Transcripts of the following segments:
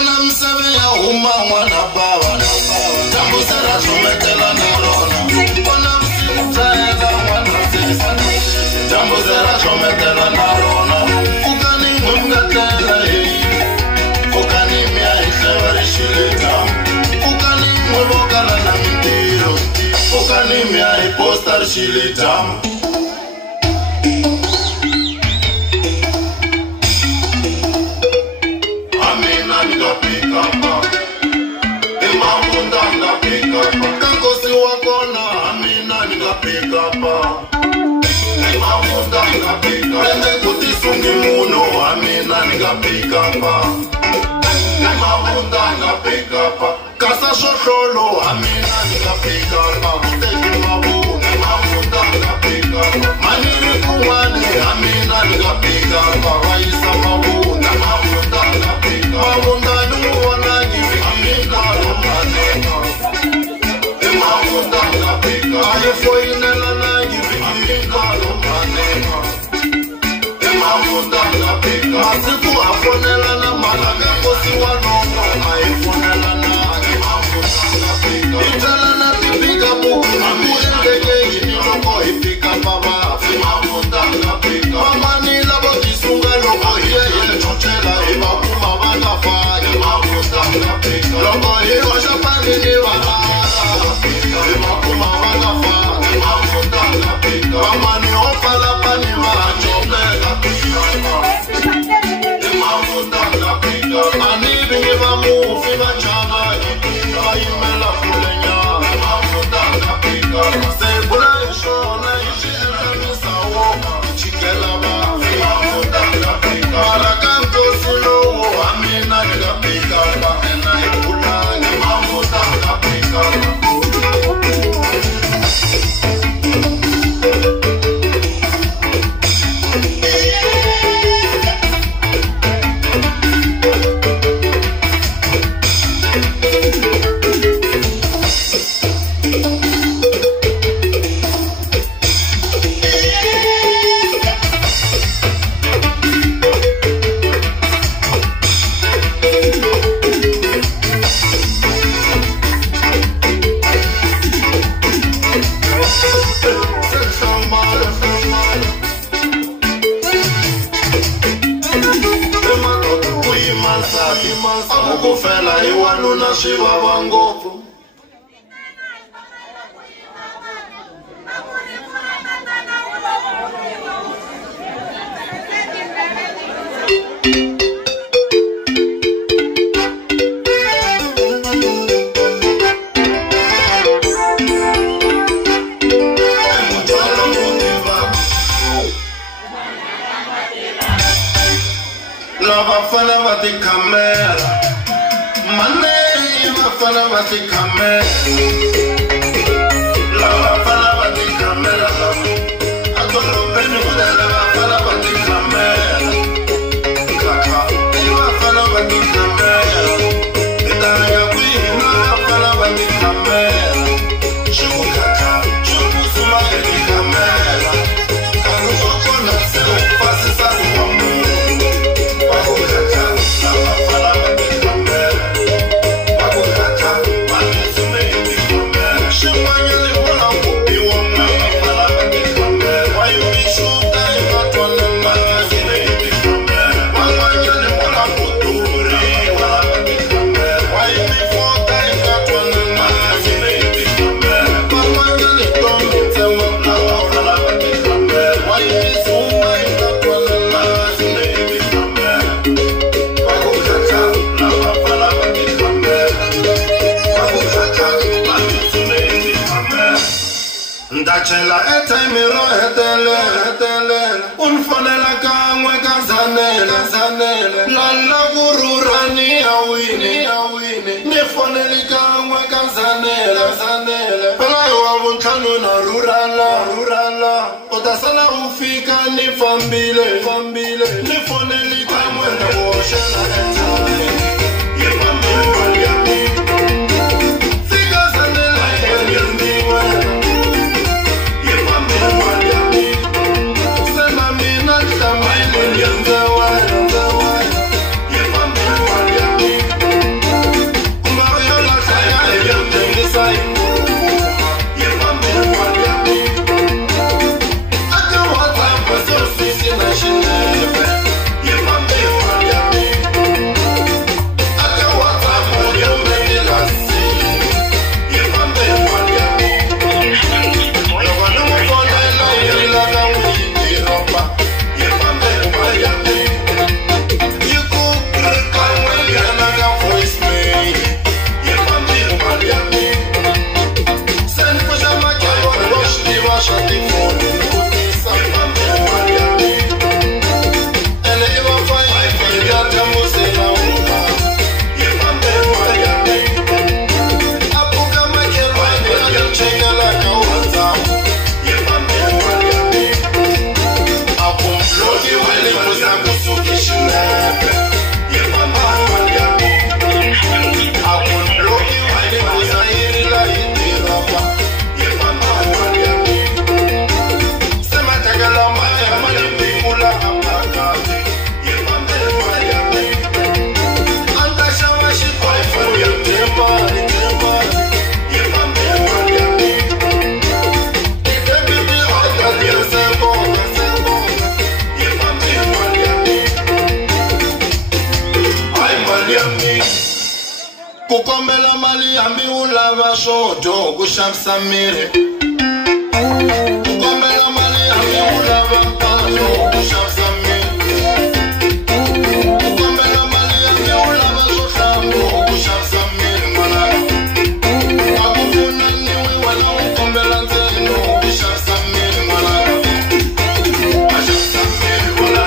Kona mseme ya uma wana bawa Jambo sera shometela na rona Kona msitaela wana sisa Jambo sera shometela na rona Ukani mungatela hei Ukani mia ikhewari shileta Ukani mwebokana na mintiro Ukani mia ipostar shileta Kankosi wakona amina ningapikapa Emamunda ningapikapa Rende kutisungi muno amina ningapikapa Emamunda ningapikapa Kasa shosholo amina ningapikapa Kuteki mabu Emamunda ningapikapa Maniri kuwani amina ningapikapa Raisa mabu Emamunda ningapikapa Mamunda nuwana amina ningapikapa Aye foi nela na givika lo manema Emamunda la pika Masiku afonela na malaga Kosi wanongo Aye fonela na Emamunda la pika Itala na tipika buku Amu endege iniloko ipika baba Emamunda la pika Mama nila bojisunga loko Yeye chochela Ibakuma bagafa Emamunda la pika Loko hiyo shapani ni wala Emakuma wagafa, emamunda la pika Mamani opala pani wachope la pika Emamunda la pika Anibi imamufi machana ipika Imela kulenya, emamunda la pika Sebula ishona ishi elisa woka Chikela ba, emamunda la pika Marakanto silo, amina la pika Ena ikula, emamunda la pika Amukufela iwanu na shiva wangofu Lavafana vati kamera Mane vafana vati kamera Lavafana vati kamera Atolo peni kudela vafana vati kamera Kaka vafana vati kamera Itaya kuhina vafana vati kamera Shuku kaka, shuku suma vati kamera Kanu okona se upasi sa uwamu Ndachela etemiro hetele Unfonela kangwe kazanele Lala gururani awini Nifoneli kangwe kazanele Pela wabunchanu na rurala Otasala ufika nifambile Nifoneli kangwe na woshela etale Yemamili waliami Figa zanela yemiwe Send me not some millions of kukombela mali yambi ulava shojo kushamsamire kukombela mali yambi ulava mpano kushamsamire kukombela mali yambi ulava shohlambo kushamsamire mwana wakufuna niwe wala ukombela nzeno kushamsamire mwana kushamsamire mwana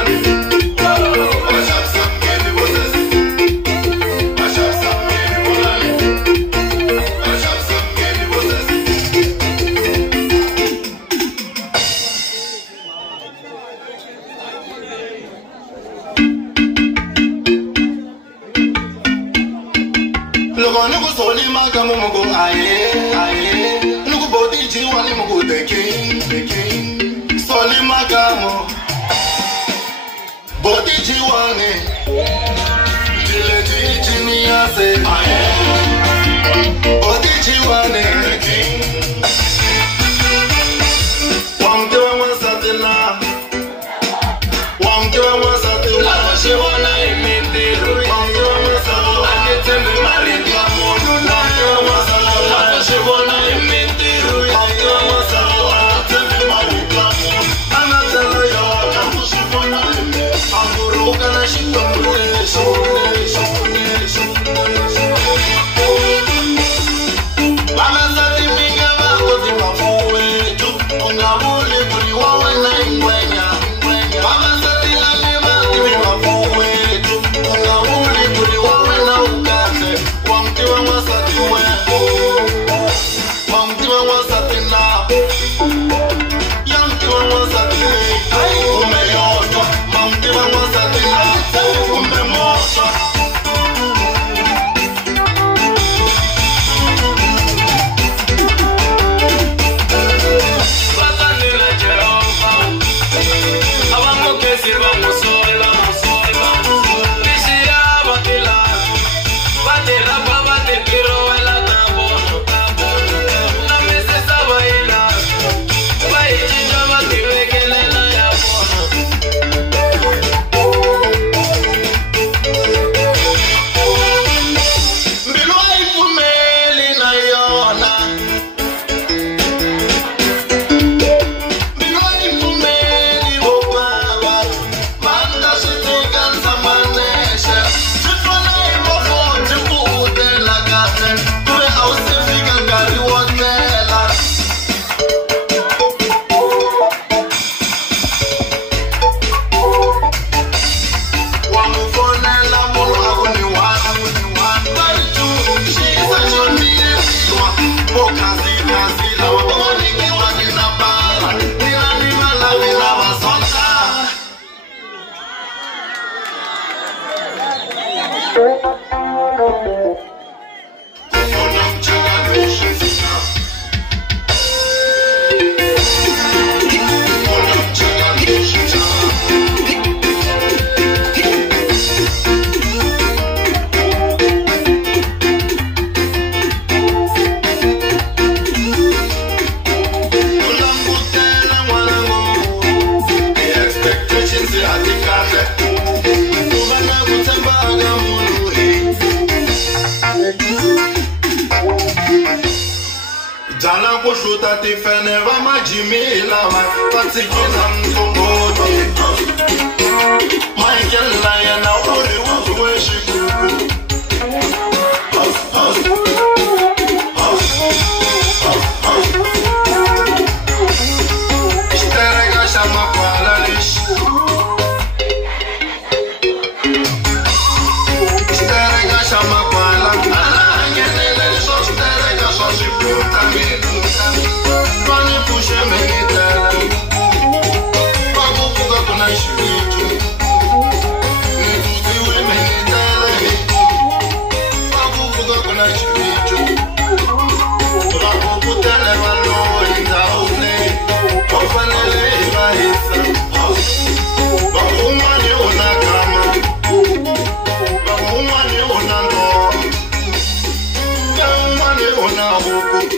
ona huku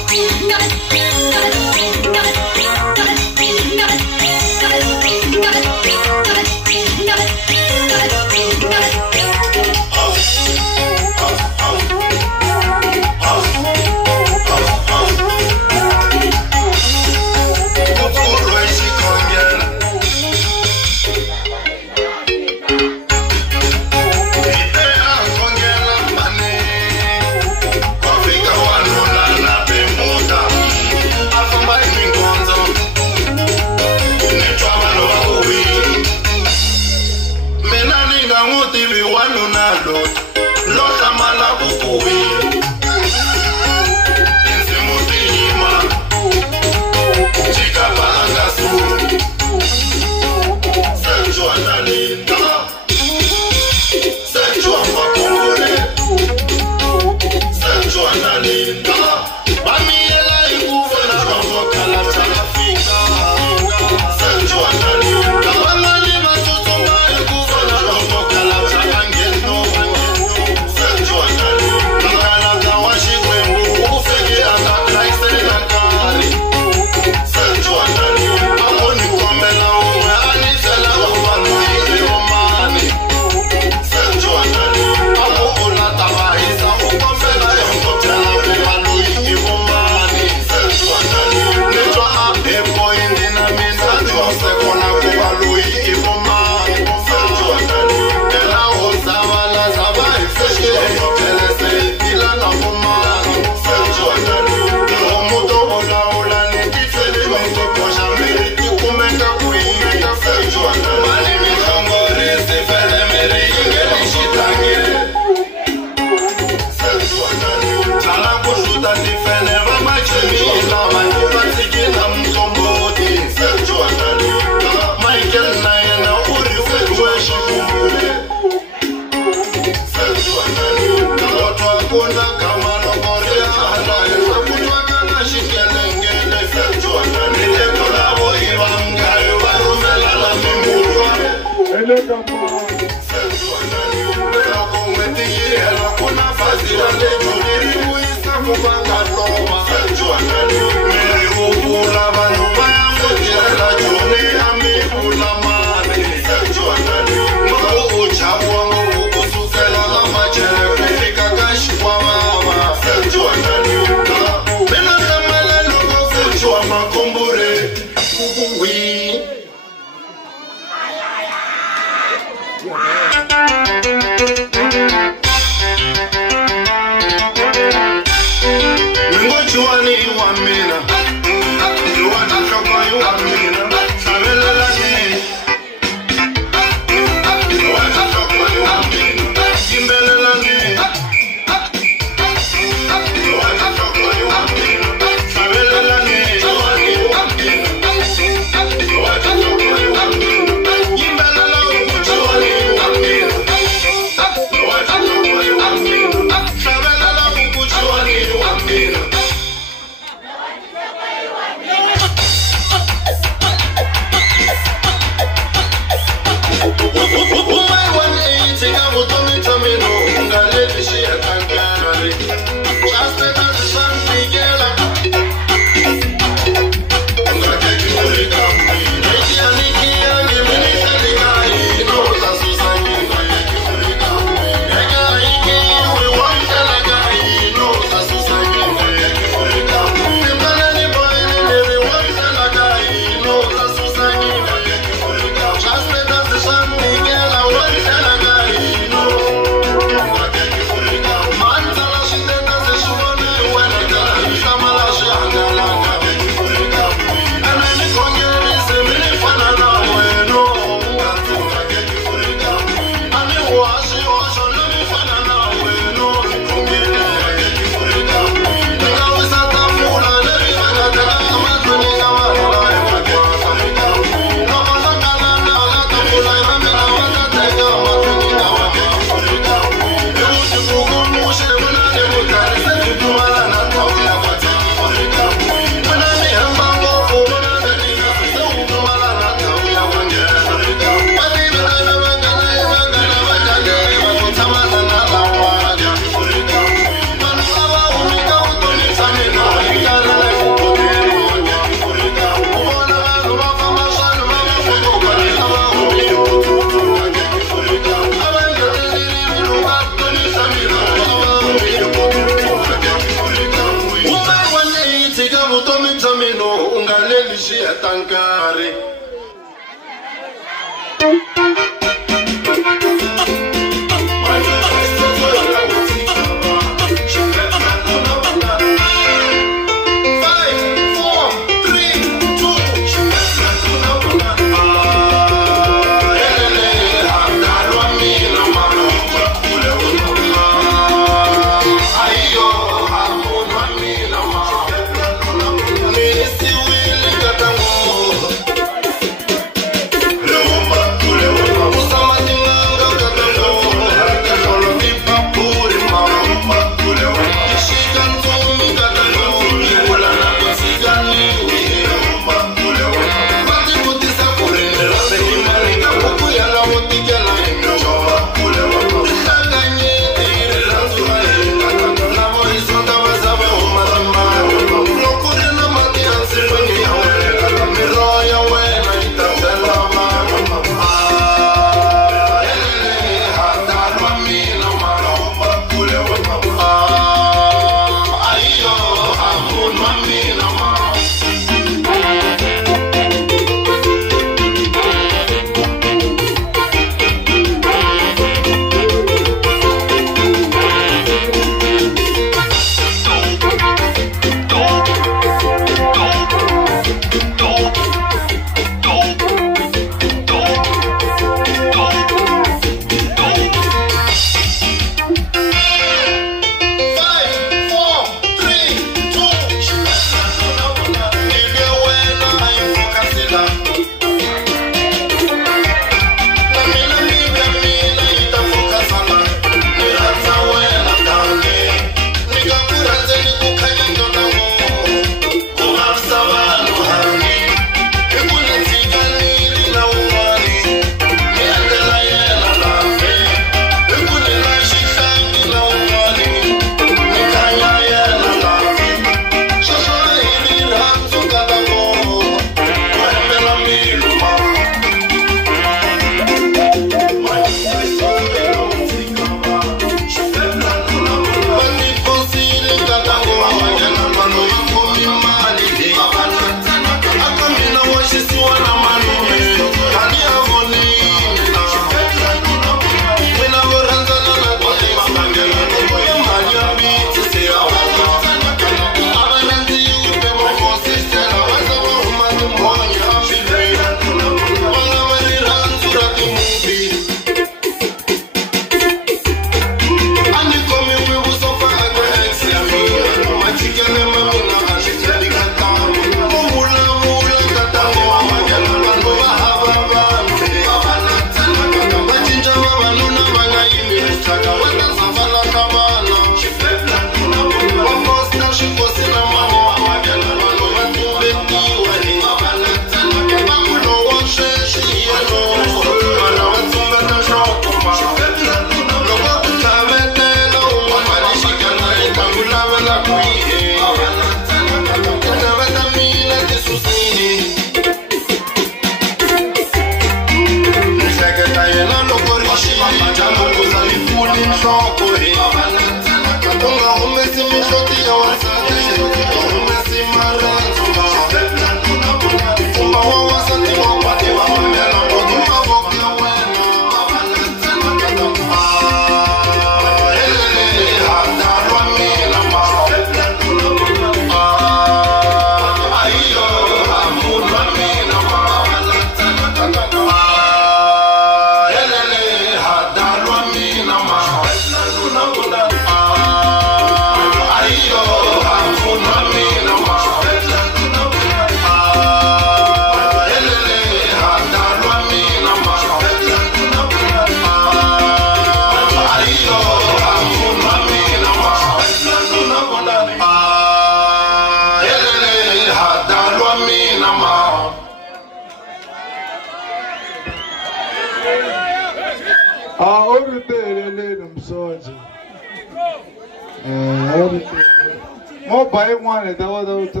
Mobile one, that was the